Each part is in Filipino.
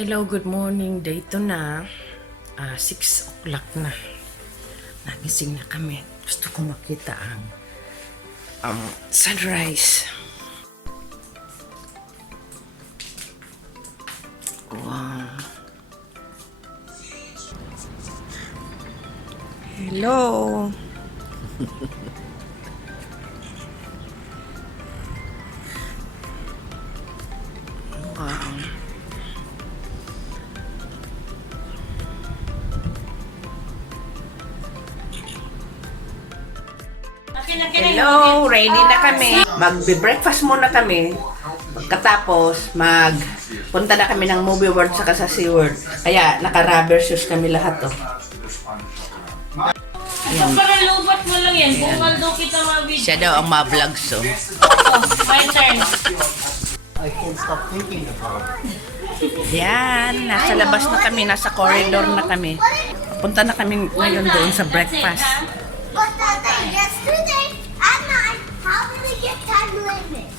Hello, good morning. Day 2 na. 6 o'clock na. Nagising na kami. Gusto ko makita ang sunrise. Wow. Hello. Wow. Hello, ready na kami. Magbe-breakfast muna kami. Pagkatapos, punta na kami ng movie world saka sa Sea World. Kaya naka-rubber shoes kami lahat oh. Ayan. Para lubat mo lang yan. Kung kaldo kita mabidyo. Siya daw ang ma-vlog so. My turn. I can't stop thinking about it. Yan, nasa labas na kami, nasa corridor na kami. Punta na kami ngayon doon sa breakfast. But yesterday at night, how did we get time limit?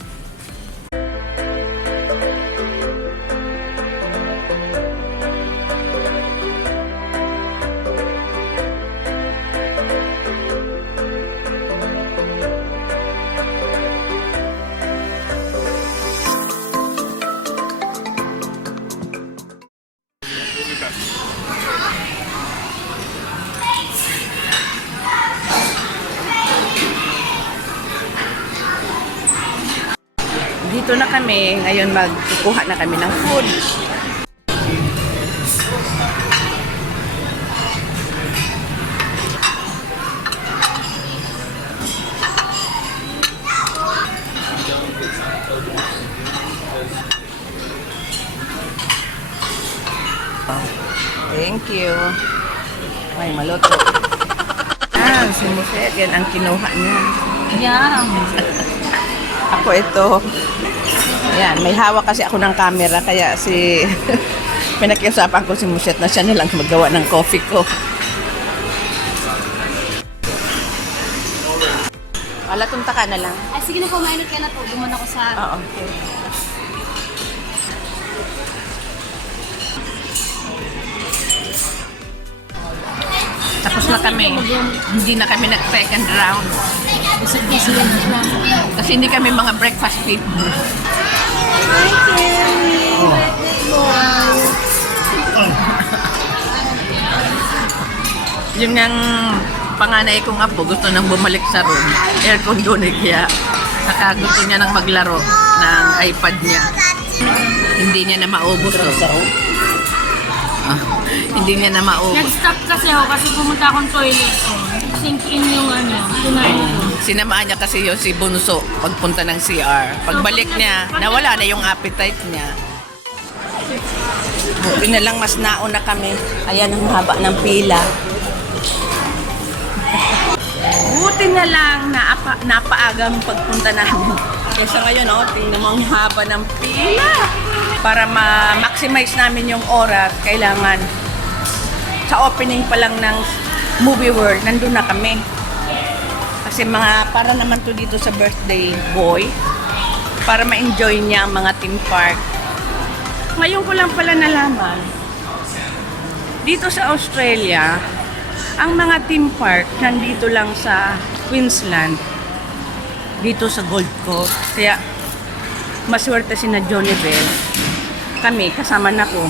Dito na kami, ngayon magkukuha na kami ng food. Thank you. Ay, maluto. Si Muset, yan ang kinuha niya. Yeah. Ako ito. Ayan, may hawak kasi ako ng camera kaya pinakiusapan ko si Muset na siya na lang magawa ng coffee ko. Wala, tunta ka na lang. Ay, sige na po, mainit ka na po. Duman ako sa... Oo, okay. Tapos na kami. Hindi na kami nag-second round. Kasi hindi kami mga breakfast people. Hi, Carrie. Yung ang panganay kong apo, gusto nang bumalik sa room. Aircon doon eh, kaya saka gusto niya nang maglaro ng iPad niya. Hindi niya na maubos. Hindi niya na maubos. Nag-stop kasi ako kasi pumunta akong toilet ko. Sink in yung kinain ko. Sinamaan niya kasi yung si Bunso pagpunta ng CR. Pagbalik niya, nawala na yung appetite niya. Buti na lang mas nauna kami. Ayan ang haba ng pila. Buti na lang napaagang pagpunta namin. Kesa ngayon, tingnan mo ang haba ng pila. Para ma-maximize namin yung oras, kailangan sa opening pa lang ng movie world, nandun na kami. Kasi para naman to dito sa birthday boy, para ma-enjoy niya ang mga theme park. Ngayon ko lang pala nalaman, dito sa Australia, ang mga theme park nandito lang sa Queensland, dito sa Gold Coast. Kaya maswerte si na Johnny Bell. Kami, kasama na ko.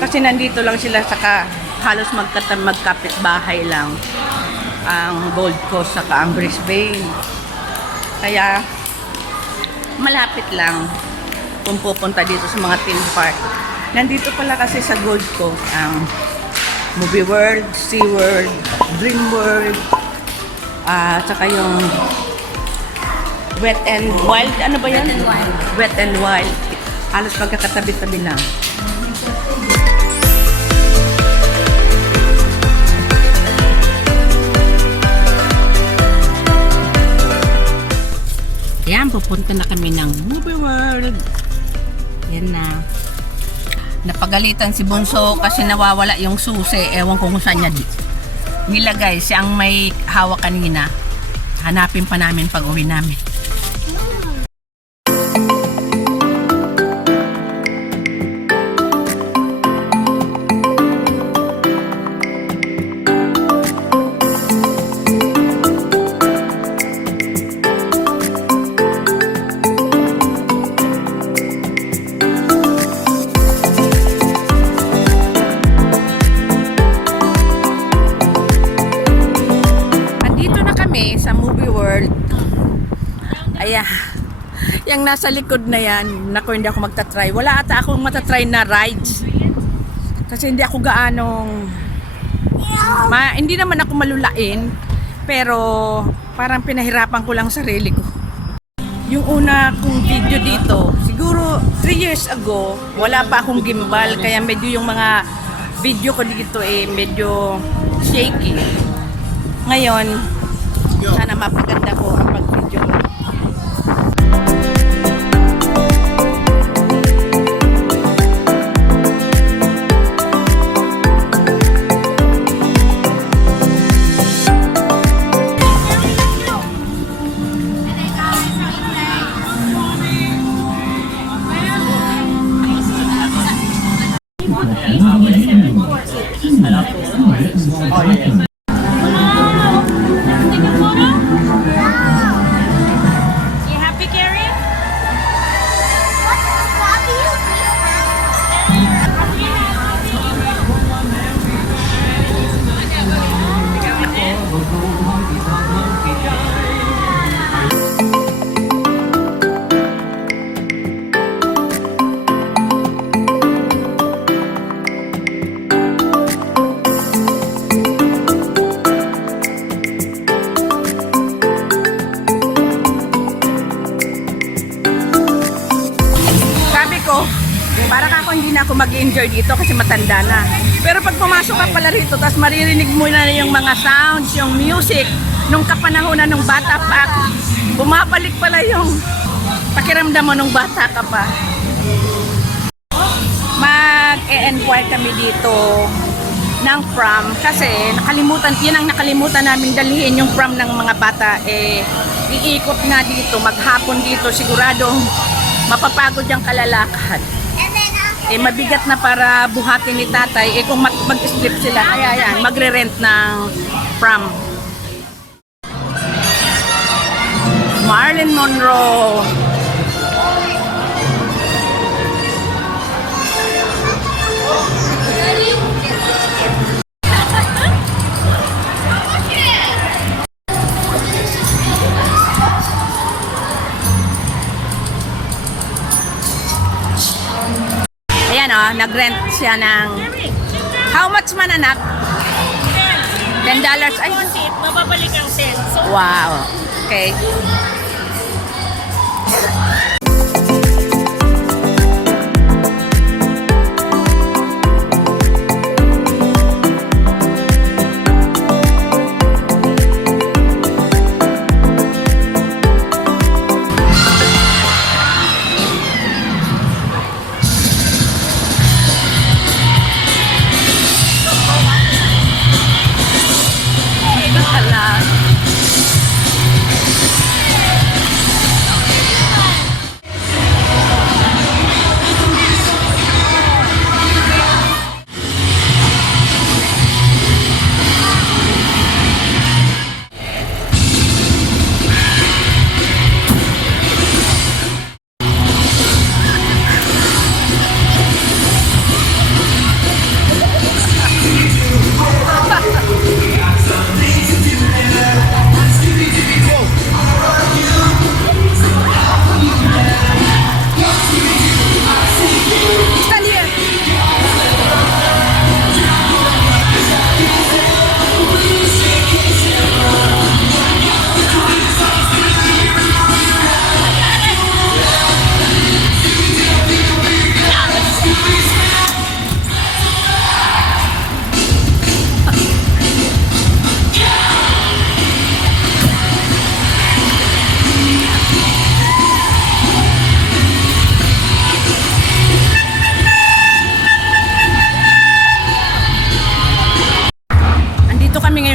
Kasi nandito lang sila halos magkapit bahay lang ang Gold Coast saka ang Brisbane. Kaya malapit lang kung pupunta dito sa mga theme park. Nandito pala kasi sa Gold Coast ang Movie World, Sea World, Dream World, saka yung Wet and Wild. Ano ba yan? Wet and Wild. Halos magkakatabi-tabi lang. Ayan, pupunta na kami ng Movie World. Yan na. Napagalitan si Bunso kasi nawawala yung susi. Ewan ko kung saan niya nilagay. Siya ang may hawak kanina. Hanapin pa namin pag uwi namin. Yung nasa likod na yan, naku, hindi ako magta-try. Wala ata akong matatry na rides. Kasi hindi ako gaanong... hindi naman ako malulain. Pero parang pinahirapan ko lang sarili ko. Yung una kong video dito, siguro 3 years ago, wala pa akong gimbal. Kaya medyo yung mga video ko dito medyo shaky. Ngayon, sana mapaganda ko ang pag-video ko. Oh, yeah. Take a photo? You happy, Carrie? What do you Sabi ko, para ako hindi na ako mag-enjoy dito kasi matanda na. Pero pag pumasok ka pala rito, tapos maririnig mo na yung mga sounds, yung music, nung kapanahonan nung bata pa ako, bumabalik pala yung pakiramdam mo nung bata ka pa. Mag-e-enquire kami dito ng prom kasi yan ang nakalimutan namin dalhin yung prom ng mga bata. Iikot nga dito, maghapon dito, siguradong mapapagod yung kalalakad. Mabigat na para buhatin ni tatay. Kung mag-strip sila, kaya yan, magre-rent ng prom. Marilyn Monroe. Ayan o, nag-rent siya ng... How much man anak? $10. Ay, Mababalik ang 10. So, wow. Okay.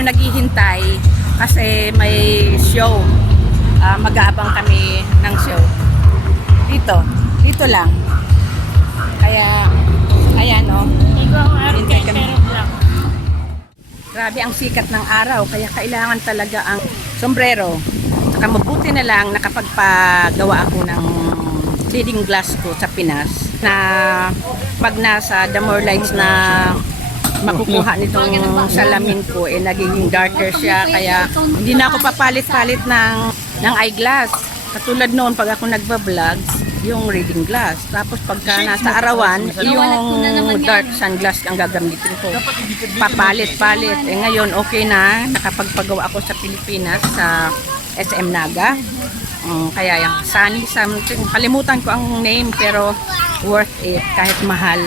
Naghihintay kasi may show. Mag-aabang kami ng show. Dito lang. Kaya, ayan o. Hintay kami. Grabe ang sikat ng araw, kaya kailangan talaga ang sombrero. Saka mabuti na lang nakapagpagawa ako ng reading glass ko sa Pinas na pag nasa the more lights na makukuha nitong salamin ko nagiging darker siya, kaya hindi na ako papalit-palit ng eyeglass. Katulad noon, pag ako nagba-vlogs, yung reading glass. Tapos pagka nasa arawan, yung dark sunglass ang gagamitin ko. Papalit-palit. Eh ngayon, okay na. Nakapagpagawa ako sa Pilipinas, sa SM Naga. Kaya yung sunny something. Kalimutan ko ang name pero worth it kahit mahal.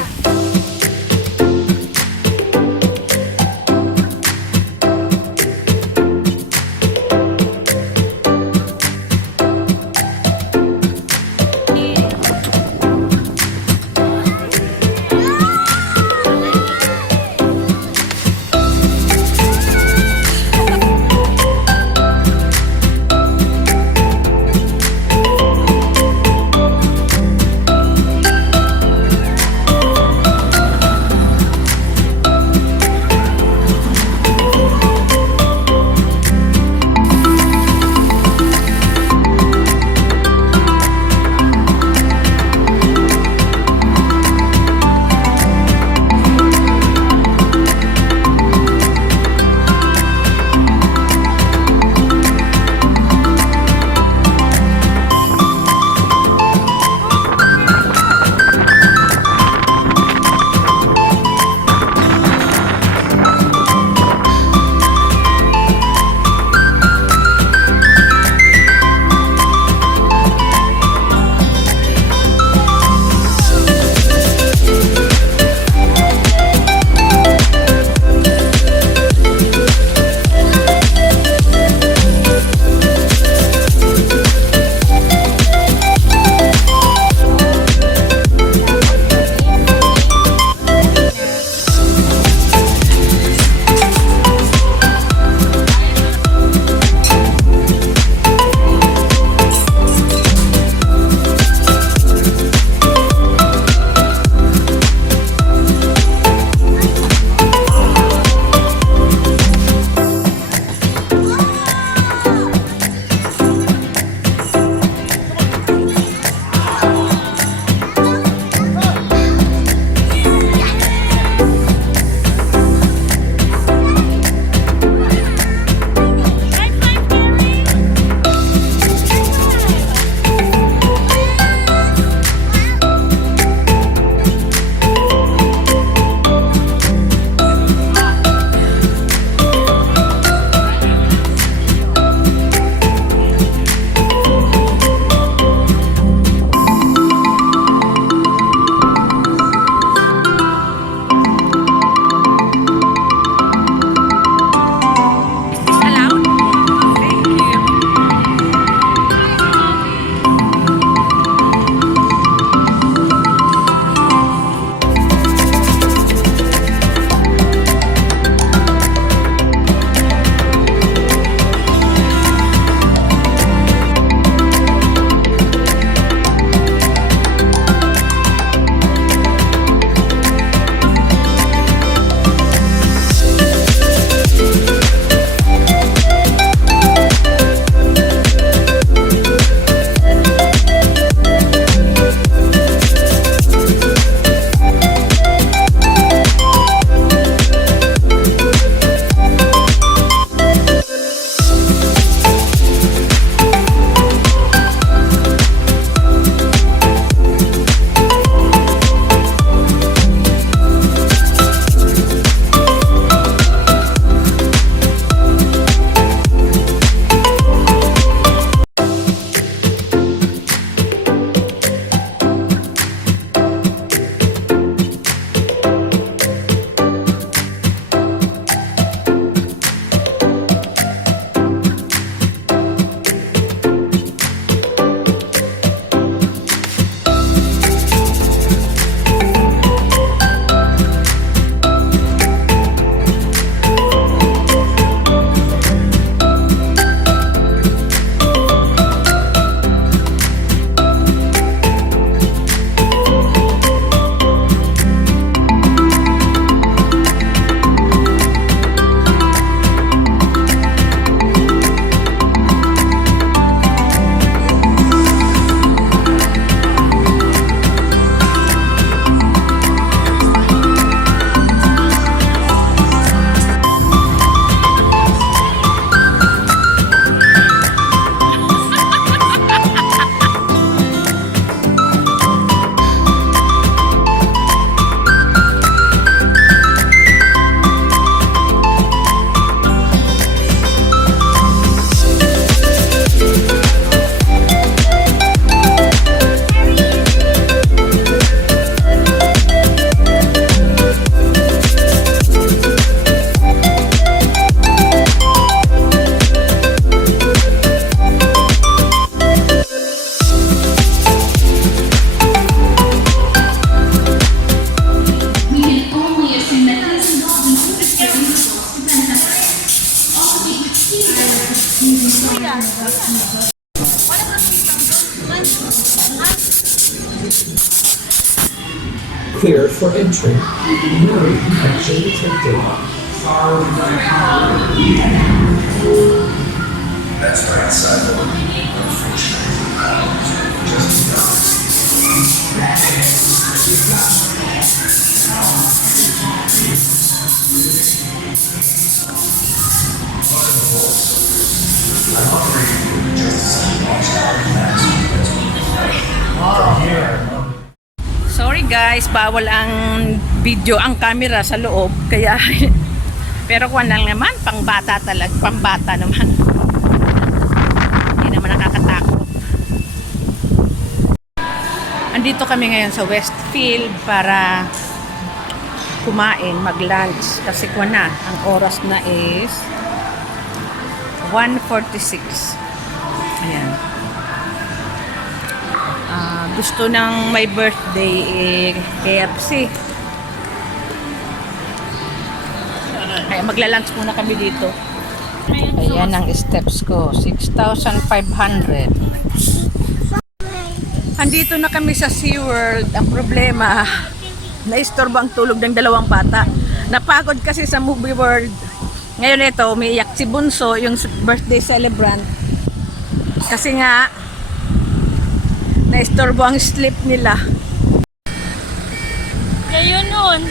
cleared for entry. No action detected. That's right side of it. Sorry guys, bawal ang video ang camera sa loob. Kaya, pero kung lang naman, pangbata talaga. Pambata naman. Hindi naman nakakatakot. Andito kami ngayon sa Westfield para kumain, mag-lunch. Kasi kung na, ang oras na is 1:46. Ayan. Gusto ng my birthday KFC. Kaya magla-lunch muna kami dito. Ayan ang steps ko. 6,500. Andito na kami sa SeaWorld. Ang problema, naistorbo ang tulog ng dalawang bata. Napagod kasi sa movie world. Ngayon ito, umiiyak si Bunso, yung birthday celebrant. Kasi nga, naistorbo ang sleep nila. Kayo nun.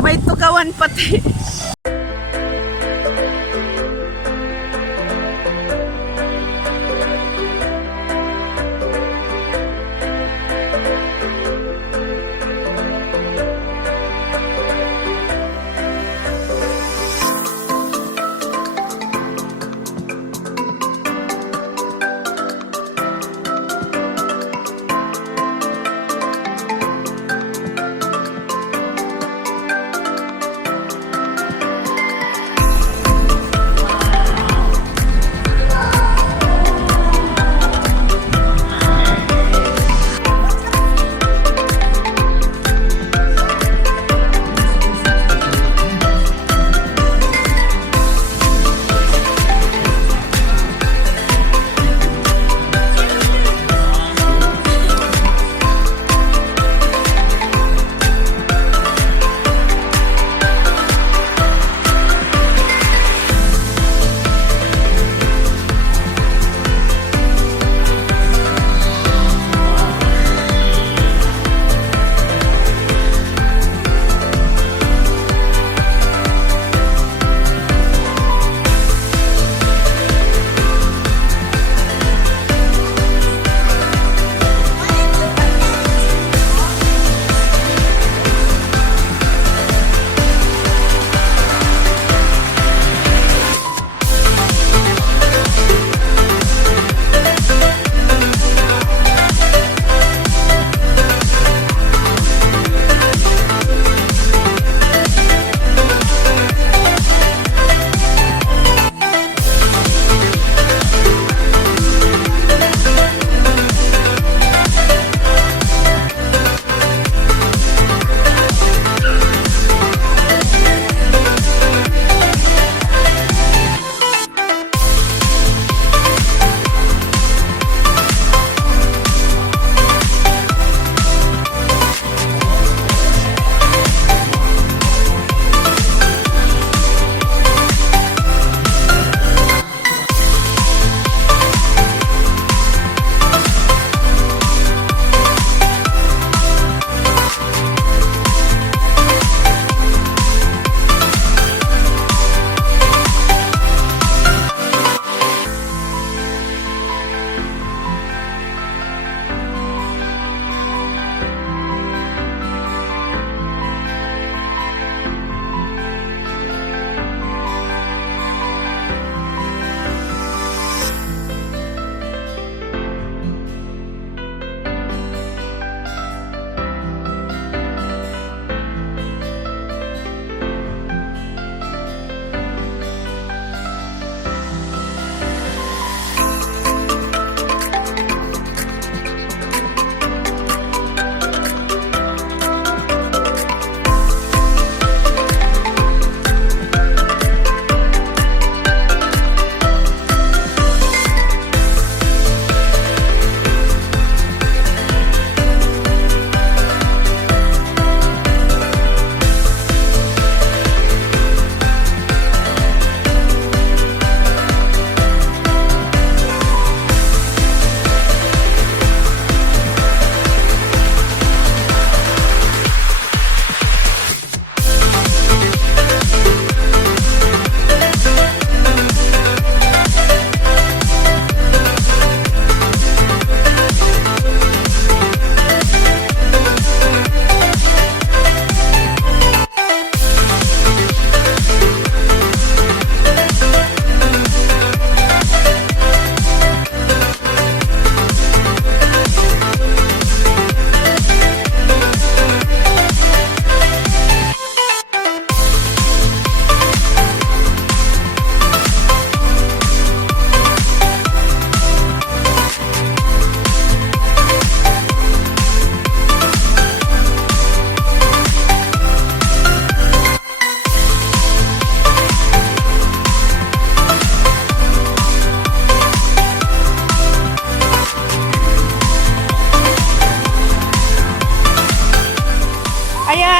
May tukawan pati.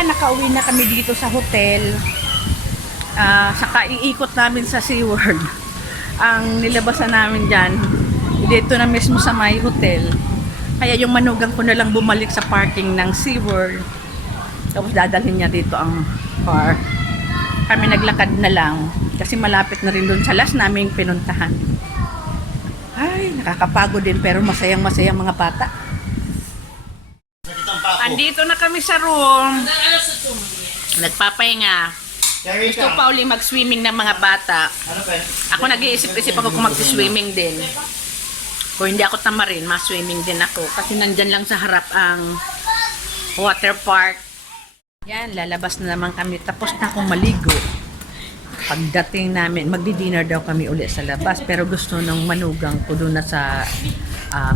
Ayan, nakauwi na kami dito sa hotel. Saka iikot namin sa SeaWorld. Ang nilabasan namin dyan, dito na mismo sa my hotel. Kaya yung manugang ko na lang bumalik sa parking ng SeaWorld. Tapos dadalhin niya dito ang car. Kami naglakad na lang kasi malapit na rin doon sa last naming pinuntahan. Ay, nakakapagod din pero masayang-masayang mga bata. Andito na kami sa room. Nagpapahinga. Gusto pa uli mag-swimming ng mga bata. Ako nag-iisip-isip ako kung mag-swimming din. Kung hindi ako tamarin, ma-swimming din ako. Kasi nandyan lang sa harap ang water park. Yan, lalabas na naman kami. Tapos na akong maligo. Pagdating namin, magdi-dinner daw kami uli sa labas. Pero gusto ng manugang ko doon na sa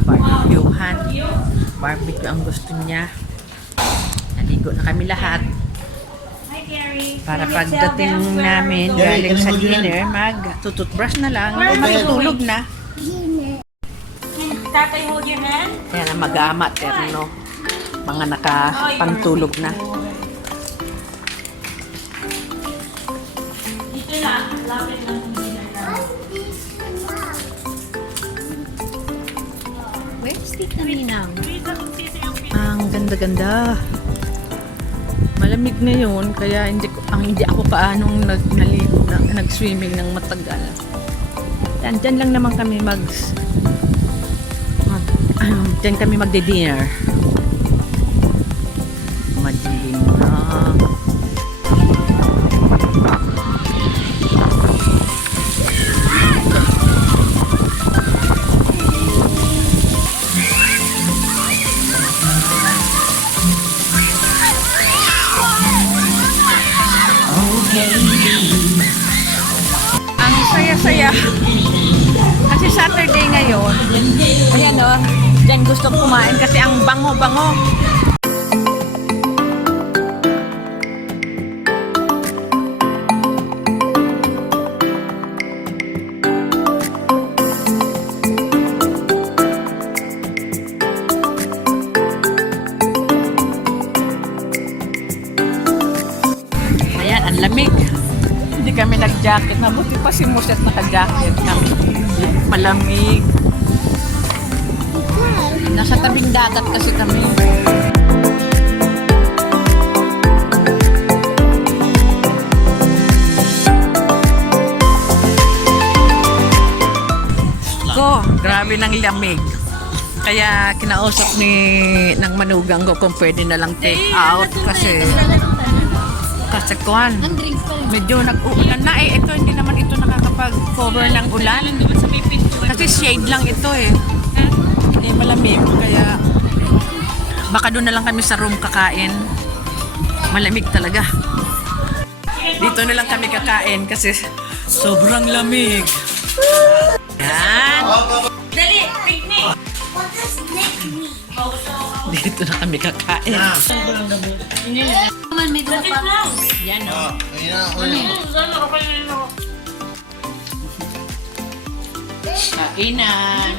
barbecuehan. Barbecue ang gusto niya. Naligo na kami lahat. Para pagdating namin galing sa dinner, mag-tututbrush na lang. Matutulog na. Tatay, hold your hand. Kaya na mag-ama, terno. Mga nakapantulog na. Dito na. Lapit lang. Where's the kaminang? Ang ganda-ganda. Malamig na yun, kaya hindi ako paanong naligo na nag-swimming ng matagal. Yan, dyan lang naman kami dyan kami magdi-dinner. Madilim na. Ang saya-saya. Kasi Saturday ngayon. Ayan o. Diyan gusto kumain kasi ang bango-bango. Ayan, ang lamig. Hindi kami nag-jacket. Mabuti pa si Muset naka-jacket kami. Malamig. Nasa tabing dagat kasi kami. Grabe ng lamig. Kaya kinausap ng manugang ko kung pwede na lang take out kasi kuwan. Medyo nag-uulan na eh. Ito hindi naman ito nakakapag-cover ng ulan. Kasi shade lang ito eh. Malamig, kaya baka doon na lang kami sa room kakain. Malamig talaga. Dito na lang kami kakain kasi sobrang lamig. Yan. Dali, picnic! What does Nick mean? Dito na kami kakain. Naman, may dua pa. Yan o. Kainan.